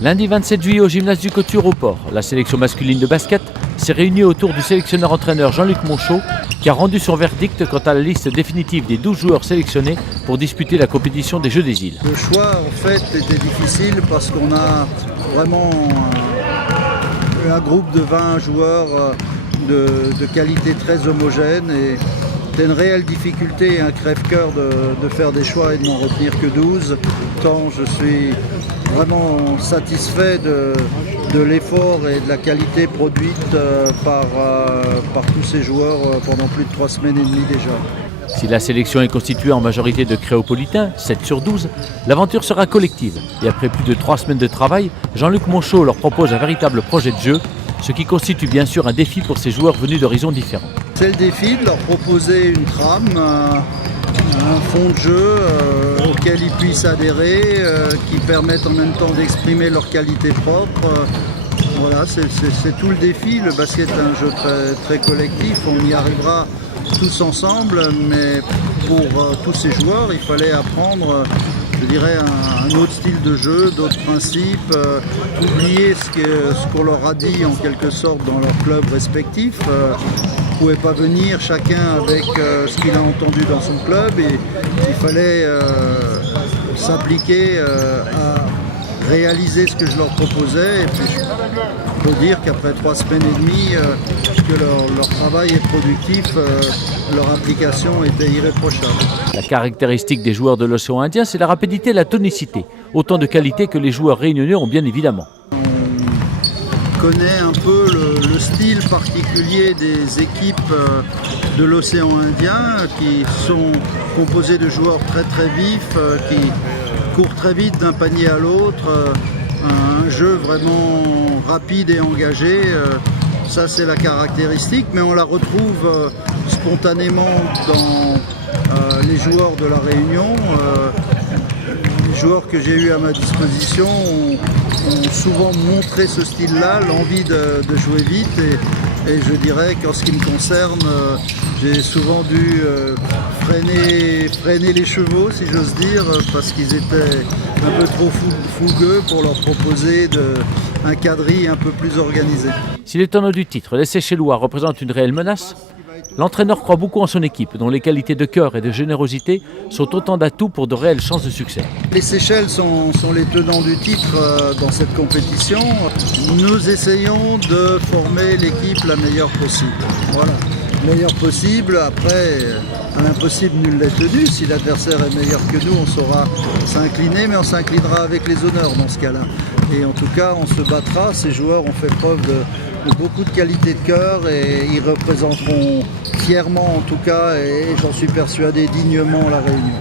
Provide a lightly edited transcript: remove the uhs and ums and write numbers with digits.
Lundi 27 juillet au gymnase du Couture au Port, la sélection masculine de basket s'est réunie autour du sélectionneur-entraîneur Jean-Luc Monchot qui a rendu son verdict quant à la liste définitive des 12 joueurs sélectionnés pour disputer la compétition des Jeux des Îles. Le choix en fait était difficile parce qu'on a vraiment un groupe de 20 joueurs de qualité très homogène et c'était une réelle difficulté et un crève-cœur de faire des choix et de n'en retenir que 12. Tant je suis vraiment satisfait de l'effort et de la qualité produite par tous ces joueurs pendant plus de 3 semaines et demie déjà. Si la sélection est constituée en majorité de créopolitains, 7 sur 12, l'aventure sera collective. Et après plus de 3 semaines de travail, Jean-Luc Monchot leur propose un véritable projet de jeu, ce qui constitue bien sûr un défi pour ces joueurs venus d'horizons différents. C'est le défi de leur proposer une trame, un fond de jeu auquel ils puissent adhérer, qui permettent en même temps d'exprimer leur qualité propre. Voilà, c'est tout le défi. Le basket est un jeu très, très collectif, on y arrivera tous ensemble, mais pour tous ces joueurs, il fallait apprendre, je dirais, un autre style de jeu, d'autres principes, oublier ce qu'on leur a dit en quelque sorte dans leur club respectif. Ils ne pouvaient pas venir chacun avec ce qu'il a entendu dans son club et il fallait s'appliquer à réaliser ce que je leur proposais. Et puis je peux dire qu'après 3 semaines et demie, que leur travail est productif, leur implication était irréprochable. La caractéristique des joueurs de l'océan Indien, c'est la rapidité et la tonicité, autant de qualités que les joueurs réunionnais ont bien évidemment. On connaît un peu le style particulier des équipes de l'océan Indien qui sont composées de joueurs très très vifs, qui courent très vite d'un panier à l'autre, un jeu vraiment rapide et engagé. Ça c'est la caractéristique, mais on la retrouve spontanément dans les joueurs de la Réunion. Les joueurs que j'ai eu à ma disposition ont souvent montré ce style-là, l'envie de jouer vite et je dirais qu'en ce qui me concerne, j'ai souvent dû freiner les chevaux, si j'ose dire, parce qu'ils étaient un peu trop fougueux pour leur proposer un quadrille un peu plus organisé. Si les tenants du titre, les Seychellois, représentent une réelle menace, l'entraîneur croit beaucoup en son équipe, dont les qualités de cœur et de générosité sont autant d'atouts pour de réelles chances de succès. Les Seychelles sont les tenants du titre dans cette compétition. Nous essayons de former l'équipe la meilleure possible. Voilà, meilleure possible. Après, à l'impossible, nul n'est tenu. Si l'adversaire est meilleur que nous, on saura s'incliner, mais on s'inclinera avec les honneurs dans ce cas-là. Et en tout cas, on se battra. Ces joueurs ont fait preuve de beaucoup de qualité de cœur et ils représenteront fièrement en tout cas, et j'en suis persuadé, dignement la Réunion.